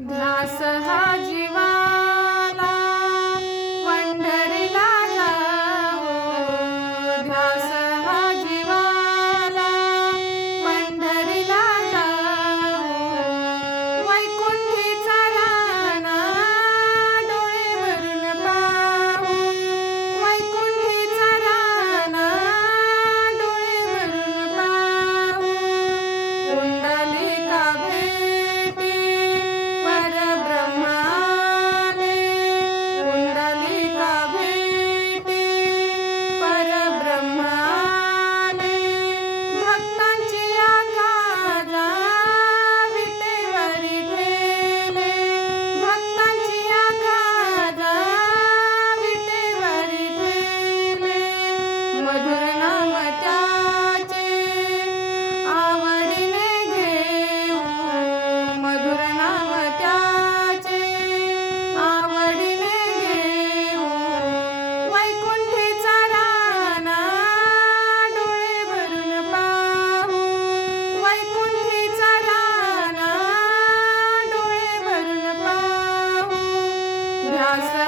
ध्यास हा जीवा Gracias.